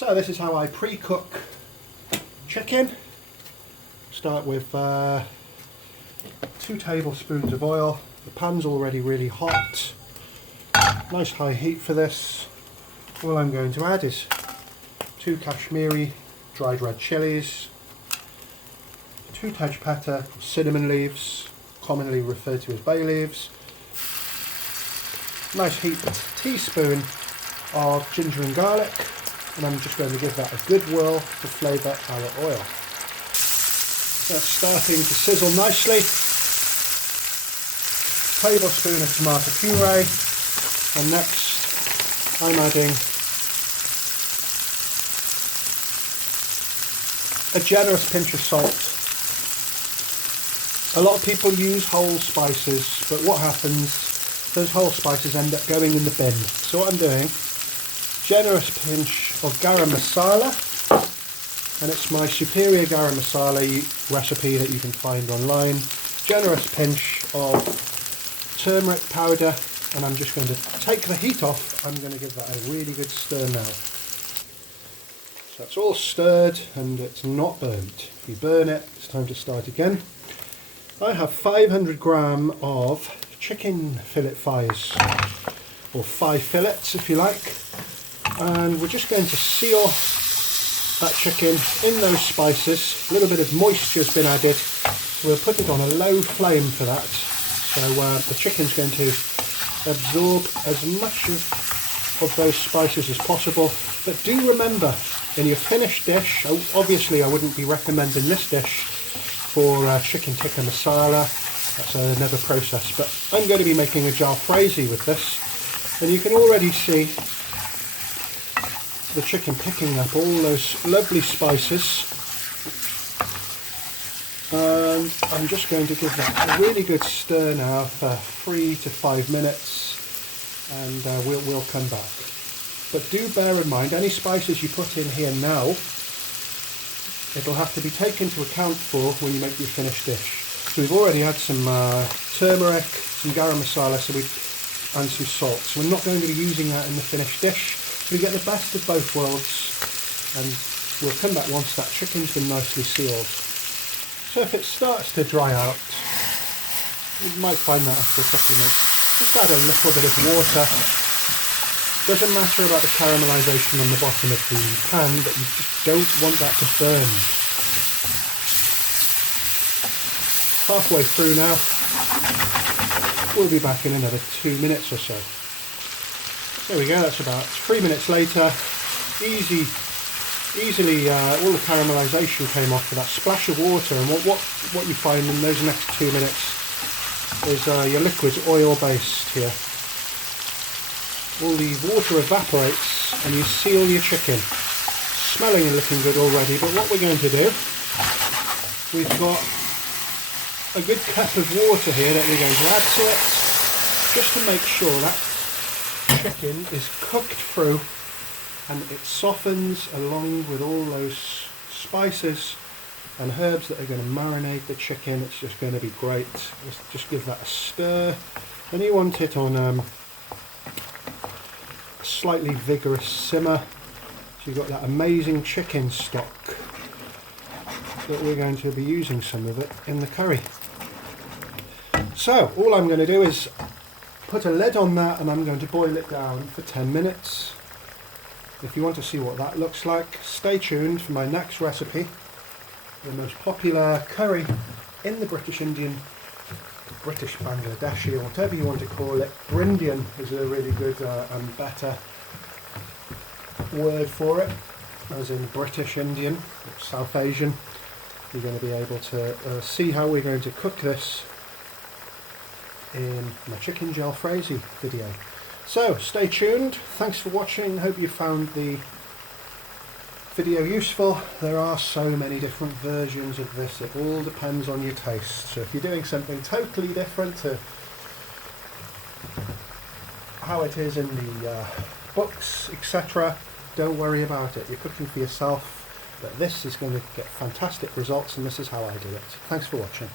So this is how I pre-cook chicken. Start with 2 tablespoons of oil. The pan's already really hot. Nice high heat for this. All I'm going to add is 2 Kashmiri dried red chilies, 2 Tejpata cinnamon leaves, commonly referred to as bay leaves, nice heaped teaspoon of ginger and garlic, and I'm just going to give that a good whirl to flavour our oil. That's starting to sizzle nicely. Tablespoon of tomato puree, and next I'm adding a generous pinch of salt. A lot of people use whole spices, but what happens, those whole spices end up going in the bin. So what I'm doing, generous pinch of garam masala, and it's my superior garam masala recipe that you can find online. Generous pinch of turmeric powder, and I'm just going to take the heat off. I'm going to give that a really good stir now. So it's all stirred and it's not burnt. If you burn it, it's time to start again. I have 500 gram of chicken fillet thighs, or 5 fillets if you like, and we're just going to seal that chicken in those spices. A little bit of moisture has been added, so we'll put it on a low flame for that. So the chicken's going to absorb as much of those spices as possible. But do remember, in your finished dish, obviously I wouldn't be recommending this dish for chicken tikka masala. That's another process. But I'm going to be making a jalfrezi with this, and you can already see the chicken picking up all those lovely spices. And I'm just going to give that a really good stir now for 3 to 5 minutes, and we'll come back. But do bear in mind, any spices you put in here now, it'll have to be taken into account for when you make your finished dish. So we've already had some turmeric, some garam masala, and some salt. So we're not going to be using that in the finished dish. So we get the best of both worlds, and we'll come back once that chicken's been nicely sealed. So if it starts to dry out, you might find that after a couple of minutes, just add a little bit of water. Doesn't matter about the caramelisation on the bottom of the pan, but you just don't want that to burn. Halfway through now, we'll be back in another 2 minutes or so. There we go, that's about 3 minutes later. Easily all the caramelisation came off with that splash of water, and what you find in those next 2 minutes is your liquid's oil based here. All the water evaporates and you seal your chicken. Smelling and looking good already, but what we're going to do, we've got a good cup of water here that we're going to add to it, just to make sure that chicken is cooked through and it softens along with all those spices and herbs that are going to marinate the chicken. It's just going to be great. Let's just give that a stir, and you want it on a slightly vigorous simmer, so you've got that amazing chicken stock that we're going to be using some of it in the curry. So all I'm going to do is put a lid on that, and I'm going to boil it down for 10 minutes. If you want to see what that looks like, stay tuned for my next recipe. The most popular curry in the British Indian, British Bangladeshi, or whatever you want to call it. Brindian is a really good and better word for it, as in British Indian, or South Asian. You're going to be able to see how we're going to cook this in my chicken jalfrezi video. So stay tuned. Thanks for watching. Hope you found the video useful. There are so many different versions of this. It all depends on your taste. So if you're doing something totally different to how it is in the books, etc., don't worry about it. You're cooking for yourself. But this is going to get fantastic results, and this is how I do it. Thanks for watching.